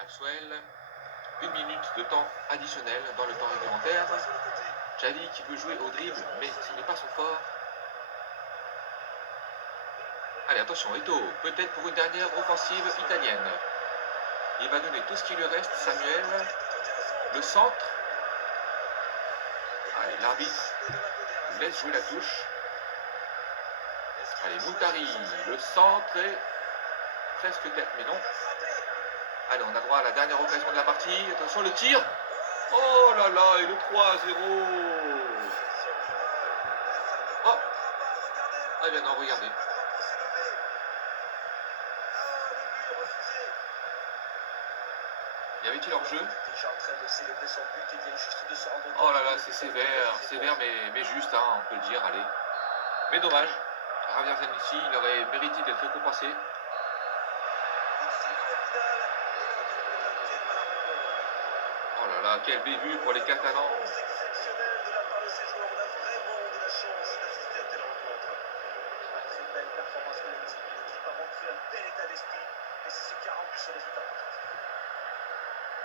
Maxwell. 1 minute de temps additionnel dans le temps réglementaire. Xavi qui veut jouer au dribble, mais ce n'est pas son fort. Allez, attention, Eto'o, peut-être pour une dernière offensive italienne. Il va donner tout ce qui lui reste, Samuel. Le centre. Allez, l'arbitre laisse jouer la touche. Allez, Moutari, le centre est presque tête, mais non. Allez, on a droit à la dernière occasion de la partie. Attention, le tir. Oh là là, et le 3-0. Oh. Ah bien non, regardez. Y avait-il hors-jeu? Oh là là, c'est sévère mais juste, hein, on peut le dire, allez. Mais dommage, Javier Zanetti, il aurait mérité d'être récompensé. Oh là là, quel bévue pour les Catalans.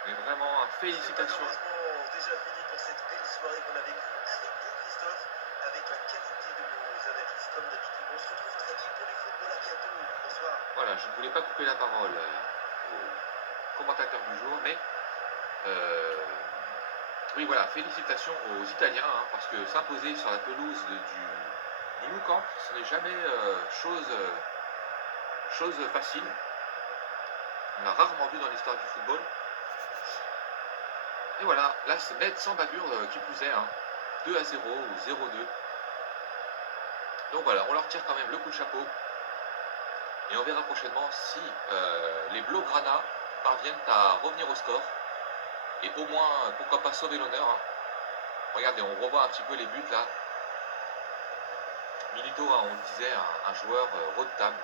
Mais vraiment, félicitations. Déjà fini pour cette belle soirée qu'on a vécue avec vous, Christophe, avec la qualité de vos analyses comme d'habitude. On se retrouve très vite pour du football. À bientôt. Bonsoir. Voilà, je ne voulais pas couper la parole au commentateur du jour, mais oui, voilà, félicitations aux Italiens, hein, parce que s'imposer sur la pelouse du Nou Camp, ce n'est jamais chose facile. On l'a rarement vu dans l'histoire du football. Et voilà, là c'est net sans bavure qui plus est, hein, 2-0 ou 0-2. Donc voilà, on leur tire quand même le coup de chapeau. Et on verra prochainement si les Blaugrana parviennent à revenir au score. Et au moins, pourquoi pas sauver l'honneur. Hein. Regardez, on revoit un petit peu les buts là. Milito, hein, on le disait, un joueur redoutable.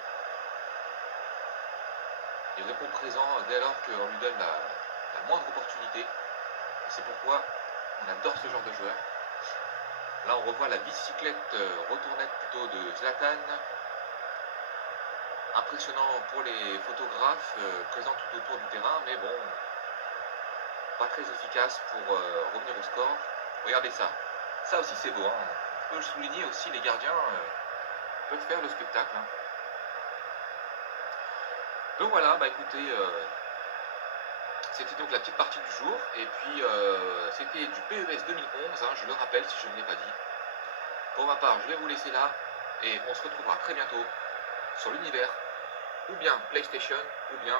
Il répond présent dès lors qu'on lui donne la moindre opportunité. C'est pourquoi on adore ce genre de joueur. Là, on revoit la bicyclette retournette plutôt de Zlatan. Impressionnant pour les photographes présents tout autour du terrain, mais bon, pas très efficace pour revenir au score. Regardez ça. Ça aussi, c'est beau. Hein. On peut le souligner aussi, les gardiens peuvent faire le spectacle. Hein. Donc voilà, bah écoutez, c'était donc la petite partie du jour. Et puis, c'était du PES 2011, hein, je le rappelle si je ne l'ai pas dit. Pour ma part, je vais vous laisser là. Et on se retrouvera très bientôt sur l'univers, ou bien PlayStation, ou bien